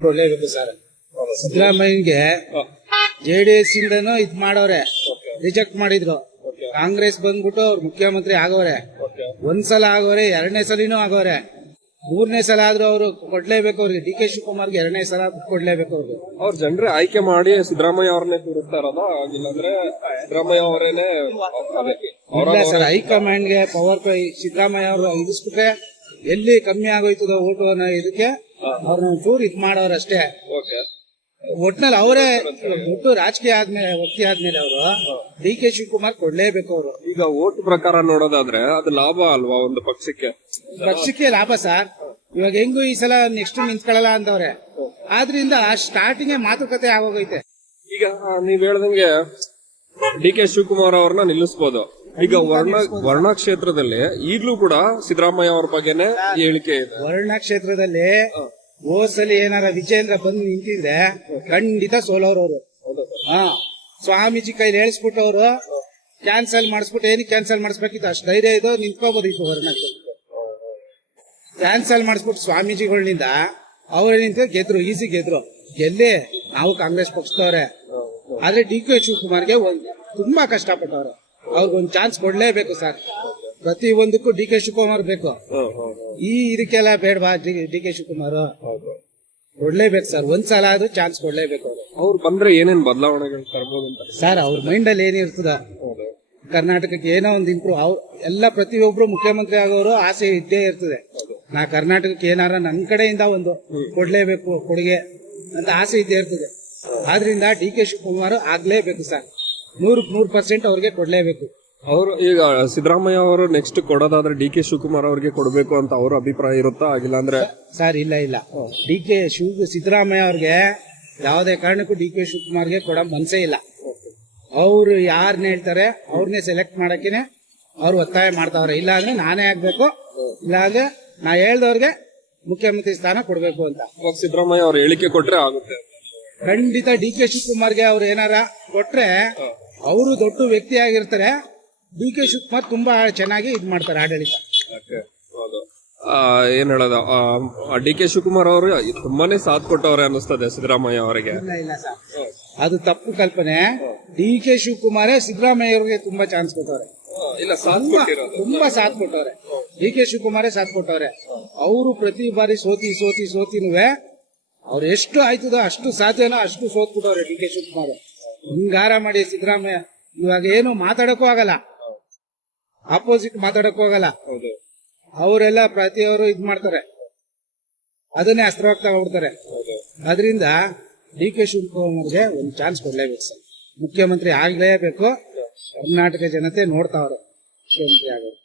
ಕೊಡ್ಲೇಬೇಕು sir. ಸಿದ್ದರಾಮಯ್ಯಗೆ JDS ಇಂದನೂ ಇದ್ ಮಾಡವ್ರೆ, reject ಮಾಡಿದ್ರು. ಕಾಂಗ್ರೆಸ್ ಬಂದ್ಬಿಟ್ಟು ಅವ್ರು ಮುಖ್ಯಮಂತ್ರಿ ಆಗವ್ರೆ. ಒಂದ್ಸಲ ಆಗವ್ರೆ, ಎರಡನೇ ಸಲಿನೂ ಆಗವ್ರೆ, ಮೂರನೇ ಸಲ ಆದ್ರೂ ಅವರು ಕೊಡ್ಲೇಬೇಕು ಅವ್ರಿಗೆ. DK ಶಿವಕುಮಾರ್ಗೆ ಎರಡನೇ ಸಲ ಕೊಡ್ಲೇಬೇಕು ಅವ್ರಿಗೆ. ಅವ್ರ ಜನರೇ ಆಯ್ಕೆ ಮಾಡಿ ಸಿದ್ದರಾಮಯ್ಯ ಅವ್ರನ್ನೇ ಕೂರಿಸ್ತಾ ಇರೋದ, ಇಲ್ಲಾಂದ್ರೆ ಸಿದ್ದರಾಮಯ್ಯ ಅವರೇನೆ ಸರ್ ಹೈಕಮಾಂಡ್ಗೆ ಪವರ್ ಸಿದ್ದರಾಮಯ್ಯ ಅವರು ಇದಿಸ್ಬಿಟ್ರೆ ಎಲ್ಲಿ ಕಮ್ಮಿ ಆಗೋಯ್ತದ ಓಟು ಅನ್ನೋ ಇದಕ್ಕೆ ಅವ್ರನ್ನ ಚೂರು ಇದ್ ಮಾಡೋರಷ್ಟೇ. ಒಟ್ನಲ್ಲಿ ಅವರೇ ಒಟ್ಟು ರಾಜಕೀಯ ಆದ್ಮೇಲೆ ವ್ಯಕ್ತಿ ಆದ್ಮೇಲೆ ಅವರು DK ಶಿವಕುಮಾರ್ ಕೊಡ್ಲೇಬೇಕು ಅವರು. ಈಗ ಓಟ್ ಪ್ರಕಾರ ನೋಡೋದಾದ್ರೆ ಅದು ಲಾಭ ಅಲ್ವಾ ಒಂದು ಪಕ್ಷಕ್ಕೆ ಲಾಭ ಸರ್. ಇವಾಗ ಹೆಂಗು ಈ ಸಲ ನೆಕ್ಸ್ಟ್ ನಿಂತ್ಕೊಳ್ಳಲ್ಲ ಅಂತವ್ರೆ, ಆದ್ರಿಂದ ಸ್ಟಾರ್ಟಿಂಗ್ ಮಾತುಕತೆ ಆಗೋಗೈತೆ. ಈಗ ನೀವ್ ಹೇಳ್ದಂಗೆ DK ಶಿವಕುಮಾರ್ ಅವ್ರನ್ನ ನಿಲ್ಲಿಸಬಹುದು. ಈಗ ವರ್ಣ ಕ್ಷೇತ್ರದಲ್ಲಿ ಈಗ್ಲೂ ಕೂಡ ಸಿದ್ದರಾಮಯ್ಯ ಅವ್ರ ಬಗ್ಗೆನೆ ಹೇಳಿಕೆ ಇದೆ. ವರ್ಣ ಕ್ಷೇತ್ರದಲ್ಲಿ ಹೋದ್ಸಲಿ ಏನಾರ ವಿಜೇಂದ್ರ ಬಂದು ನಿಂತಿದ್ರೆ ಖಂಡಿತ ಸೋಲೋರವ್ರು. ಸ್ವಾಮೀಜಿ ಕೈಲಿ ಹೇಳಿಸ್ಬಿಟ್ಟವ್ರು ಕ್ಯಾನ್ಸಲ್ ಮಾಡಿಸ್ಬಿಟ್ಟು, ಏನಕ್ಕೆ ಕ್ಯಾನ್ಸಲ್ ಮಾಡಿಸ್ಬೇಕಿತ್ತು, ಅಷ್ಟು ಧೈರ್ಯ ಇದು ನಿಂತ್ಕೋಬೋದಿತ್ತು. ವರ್ಣಕ್ಕೆ ಕ್ಯಾನ್ಸಲ್ ಮಾಡಿಸ್ಬಿಟ್ಟು ಸ್ವಾಮೀಜಿಗಳಿಂದ ಅವ್ರ ನಿಂತ ಗೆದ್ರು, ಈಸಿ ಗೆದ್ರು. ಗೆಲ್ಲಿ ನಾವು ಕಾಂಗ್ರೆಸ್ ಪಕ್ಷದವ್ರೆ, ಆದ್ರೆ DK ಶಿವಕುಮಾರ್ಗೆ ತುಂಬಾ ಕಷ್ಟಪಟ್ಟವ್ರೆ. ಅವ್ರಿಗೊಂದು ಚಾನ್ಸ್ ಕೊಡ್ಲೇಬೇಕು ಸರ್. ಪ್ರತಿ ಒಂದಕ್ಕೂ DK ಶಿವಕುಮಾರ್ ಬೇಕು. ಈ ಇದಕ್ಕೆಲ್ಲ ಬೇಡವಾ DK ಶಿವಕುಮಾರ್ ಕೊಡ್ಲೇಬೇಕು ಸರ್. ಒಂದ್ಸಲ ಆದ್ರೂ ಚಾನ್ಸ್ ಕೊಡ್ಲೇಬೇಕು. ಅವ್ರು ಬಂದ್ರೆ ಏನೇನ್ ಬದಲಾವಣೆಗಳು ತರಬಹುದು ಅಂತ ಸರ್ ಅವ್ರ ಮೈಂಡ್ ಅಲ್ಲಿ ಏನಿರ್ತದ, ಕರ್ನಾಟಕಕ್ಕೆ ಏನೋ ಒಂದು ಇಂಪ್ರೂವ್. ಎಲ್ಲ ಪ್ರತಿಯೊಬ್ರು ಮುಖ್ಯಮಂತ್ರಿ ಆಗೋರು ಆಸೆ ಇದ್ದೇ ಇರ್ತದೆ. ನಾ ಕರ್ನಾಟಕಕ್ಕೆ ಏನಾರ ನನ್ನ ಕಡೆಯಿಂದ ಒಂದು ಕೊಡ್ಲೇಬೇಕು ಕೊಡುಗೆ ಅಂತ ಆಸೆ ಇದ್ದೇ ಇರ್ತದೆ. ಆದ್ರಿಂದ DK ಶಿವಕುಮಾರ್ ಆಗ್ಲೇಬೇಕು ಸರ್. 100% ಅವ್ರಿಗೆ ಕೊಡ್ಲೇಬೇಕು. ಅವರು ಈಗ ಸಿದ್ದರಾಮಯ್ಯ ಅವರು ನೆಕ್ಸ್ಟ್ ಕೊಡೋದಾದ್ರೆ DK ಶಿವಕುಮಾರ್ ಅವ್ರಿಗೆ ಕೊಡಬೇಕು ಅಂತ ಅವ್ರ ಅಭಿಪ್ರಾಯ ಇರುತ್ತಾ? ಆಗಿಲ್ಲ ಅಂದ್ರೆ ಸರ್ ಇಲ್ಲ ಸಿದ್ದರಾಮಯ್ಯ ಅವ್ರಿಗೆ ಯಾವುದೇ ಕಾರಣಕ್ಕೂ DK ಶಿವಕುಮಾರ್ಗೆ ಕೊಡೋ ಮನ್ಸೇ ಇಲ್ಲ. ಅವ್ರು ಯಾರನ್ನ ಹೇಳ್ತಾರೆ ಅವ್ರನ್ನೇ ಸೆಲೆಕ್ಟ್ ಮಾಡಕ್ಕೇನೆ ಅವ್ರು ಒತ್ತಾಯ ಮಾಡ್ತಾವ್ರೆ. ಇಲ್ಲ ಅಂದ್ರೆ ನಾನೇ ಆಗ್ಬೇಕು, ಇಲ್ಲ ಅಂದ್ರೆ ನಾ ಹೇಳ್ದವ್ರಿಗೆ ಮುಖ್ಯಮಂತ್ರಿ ಸ್ಥಾನ ಕೊಡ್ಬೇಕು ಅಂತ. ಸಿದ್ದರಾಮಯ್ಯ ಅವ್ರ ಹೇಳಿಕೆ ಕೊಟ್ರೆ ಆಗುತ್ತೆ. ಖಂಡಿತ DK ಶಿವಕುಮಾರ್ಗೆ ಅವ್ರು ಏನಾರ ಕೊಟ್ರೆ ಅವರು ದೊಡ್ಡ ವ್ಯಕ್ತಿ ಆಗಿರ್ತಾರೆ. DK ಶಿವಕುಮಾರ್ ತುಂಬಾ ಚೆನ್ನಾಗಿ ಇದ್ ಮಾಡ್ತಾರೆ ಆಡಳಿತ. ಏನ್ ಹೇಳೋದ, DK ಶಿವಕುಮಾರ್ ಅವರು ತುಂಬಾನೇ ಸಾಥ್ ಕೊಟ್ಟವ್ರೆ ಅನ್ನಿಸ್ತದೆ ಸಿದ್ದರಾಮಯ್ಯ ಅವರಿಗೆ. ಇಲ್ಲ ಸರ್, ಅದು ತಪ್ಪು ಕಲ್ಪನೆ. DK ಶಿವಕುಮಾರೇ ಸಿದ್ದರಾಮಯ್ಯ ಅವ್ರಿಗೆ ತುಂಬಾ ಚಾನ್ಸ್ ಕೊಟ್ಟವ್ರೆ. ತುಂಬಾ ಸಾಥ್ ಕೊಟ್ಟವ್ರೆ. DK ಶಿವಕುಮಾರೇ ಸಾಥ್ ಕೊಟ್ಟವ್ರೆ. ಅವರು ಪ್ರತಿ ಬಾರಿ ಸೋತಿನುವೆ ಅವ್ರು ಎಷ್ಟು ಆಯ್ತದೋ ಅಷ್ಟು ಸಾಧ್ಯನೋ ಅಷ್ಟು ಸೋತ್ಬಿಟ್ಟವ್ರೆ DK ಶಿವಕುಮಾರ್. ಹಿಂಗಾರ ಮಾಡಿ ಸಿದ್ದರಾಮಯ್ಯ ಇವಾಗ ಏನು ಮಾತಾಡಕ್ಕೂ ಆಗಲ್ಲ, ಆಪೋಸಿಟ್ ಮಾತಾಡಕ್ಕೂ ಆಗಲ್ಲ. ಅವರೆಲ್ಲ ಪ್ರತಿಯವರು ಇದ್ ಮಾಡ್ತಾರೆ, ಅದನ್ನೇ ಅಸ್ತ್ರವಾಗಿ ತಗೊಬಿಡ್ತಾರೆ. ಅದರಿಂದ DK ಶಿವಕುಮಾರ್ಗೆ ಒಂದು ಚಾನ್ಸ್ ಕೊಡ್ಲೇಬೇಕು ಸರ್. ಮುಖ್ಯಮಂತ್ರಿ ಆಗ್ಲೇಬೇಕು. ಕರ್ನಾಟಕ ಜನತೆ ನೋಡ್ತಾವ್ರೆ ಮುಖ್ಯಮಂತ್ರಿ ಆಗೋದು.